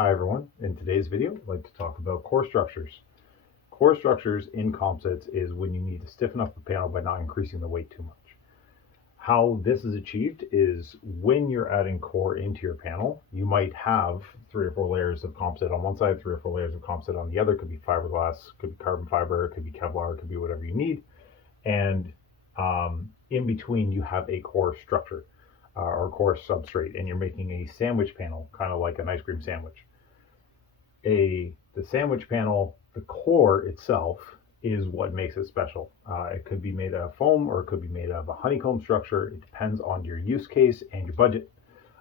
Hi everyone, in today's video I'd like to talk about core structures. Core structures in composites is when you need to stiffen up the panel by not increasing the weight too much. How this is achieved is when you're adding core into your panel, you might have 3 or 4 layers of composite on one side, 3 or 4 layers of composite on the other. Could be fiberglass, could be carbon fiber, could be Kevlar, could be whatever you need. And in between you have a core structure or core substrate, and you're making a sandwich panel, kind of like an ice cream sandwich. The sandwich panel, the core itself is what makes it special. It could be made of foam or it could be made of a honeycomb structure. It depends on your use case and your budget.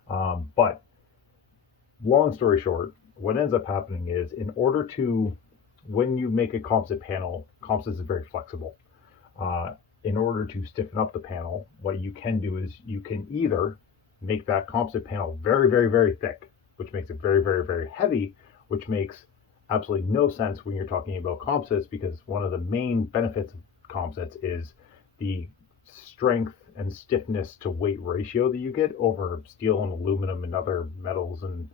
But long story short, what ends up happening is when you make a composite panel, composite is very flexible. In order to stiffen up the panel, what you can do is you can either make that composite panel very, very, very thick, which makes it very, very, very heavy, which makes absolutely no sense when you're talking about composites, because one of the main benefits of composites is the strength and stiffness to weight ratio that you get over steel and aluminum and other metals and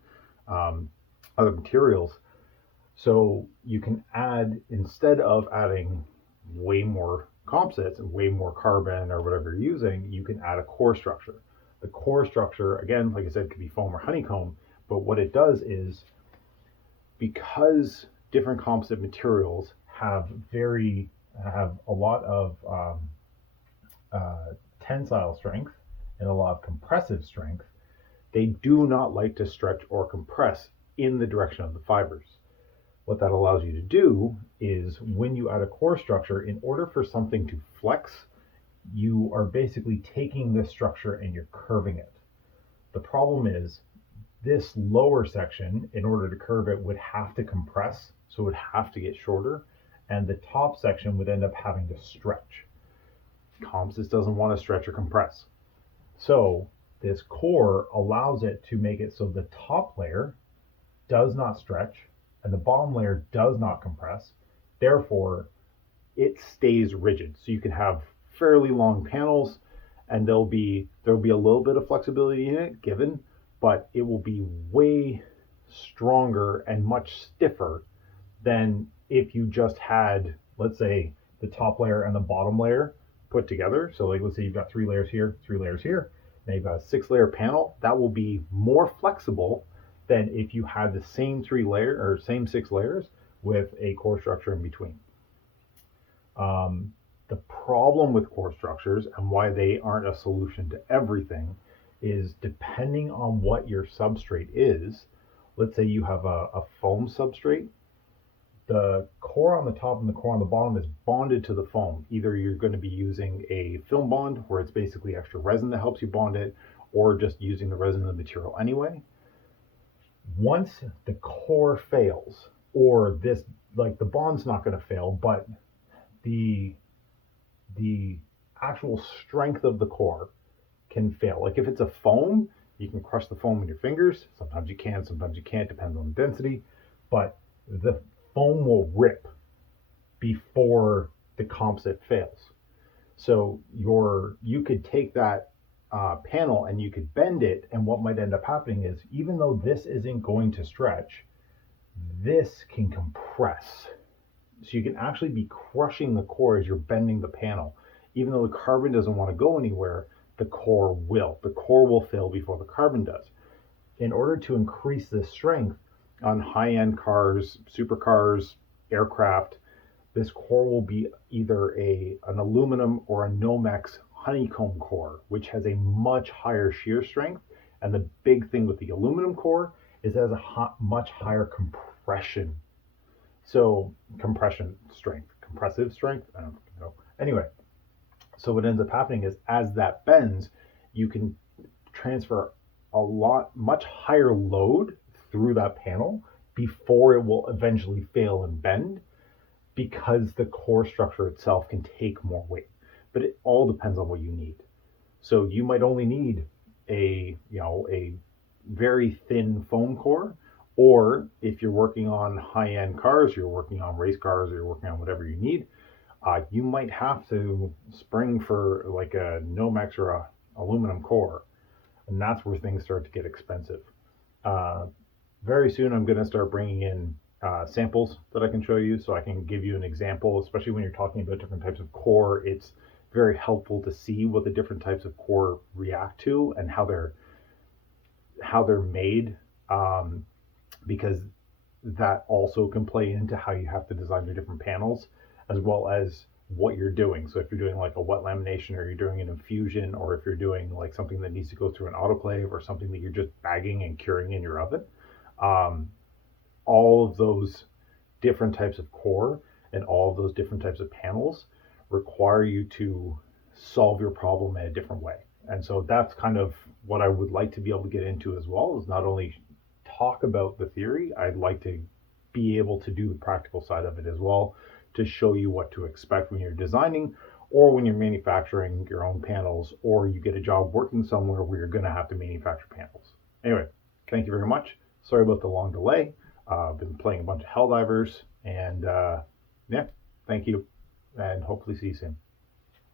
other materials. So you can add, instead of adding way more composites and way more carbon or whatever you're using, you can add a core structure. The core structure, again, like I said, could be foam or honeycomb, but what it does is, because different composite materials have a lot of tensile strength and a lot of compressive strength, they do not like to stretch or compress in the direction of the fibers. What that allows you to do is, when you add a core structure, in order for something to flex, you are basically taking this structure and you're curving it. The problem is, this lower section, in order to curve it, would have to compress, so it would have to get shorter, and the top section would end up having to stretch. Composites doesn't want to stretch or compress. So this core allows it to make it so the top layer does not stretch and the bottom layer does not compress. Therefore, it stays rigid. So you can have fairly long panels, and there'll be a little bit of flexibility in it given, but it will be way stronger and much stiffer than if you just had, let's say, the top layer and the bottom layer put together. So like, let's say you've got 3 layers here, 3 layers here. Now you've got a 6-layer panel. That will be more flexible than if you had the same 6 layers with a core structure in between. The problem with core structures, and why they aren't a solution to everything, is depending on what your substrate is. Let's say you have a foam substrate. The core on the top and the core on the bottom is bonded to the foam. Either you're going to be using a film bond, where it's basically extra resin that helps you bond it, or just using the resin of the material anyway. Once the core fails, or this, like, the bond's not going to fail, but the actual strength of the core can fail. Like, if it's a foam, you can crush the foam in your fingers. Sometimes you can, sometimes you can't, depends on the density. But the foam will rip before the composite fails. So you could take that panel and you could bend it, and what might end up happening is, even though this isn't going to stretch, this can compress. So you can actually be crushing the core as you're bending the panel. Even though the carbon doesn't want to go anywhere, the core will. The core will fail before the carbon does. In order to increase this strength on high-end cars, supercars, aircraft, this core will be either an aluminum or a Nomex honeycomb core, which has a much higher shear strength. And the big thing with the aluminum core is it has a much higher compression. So compressive strength, I don't know. Anyway, so what ends up happening is, as that bends, you can transfer much higher load through that panel before it will eventually fail and bend, because the core structure itself can take more weight. But it all depends on what you need. So you might only need a very thin foam core, or if you're working on high-end cars, you're working on race cars, or you're working on whatever you need, you might have to spring for like a Nomex or a aluminum core, and that's where things start to get expensive. Very soon I'm going to start bringing in samples that I can show you, so I can give you an example, especially when you're talking about different types of core. It's very helpful to see what the different types of core react to and how they're made, um, because that also can play into how you have to design your different panels, as well as what you're doing. So if you're doing like a wet lamination, or you're doing an infusion, or if you're doing like something that needs to go through an autoclave, or something that you're just bagging and curing in your oven, um, all of those different types of core and all of those different types of panels require you to solve your problem in a different way. And so that's kind of what I would like to be able to get into as well, is not only talk about the theory, I'd like to be able to do the practical side of it as well, to show you what to expect when you're designing, or when you're manufacturing your own panels, or you get a job working somewhere where you're going to have to manufacture panels. Anyway, thank you very much. Sorry about the long delay. I've been playing a bunch of Helldivers, and yeah, thank you, and hopefully see you soon.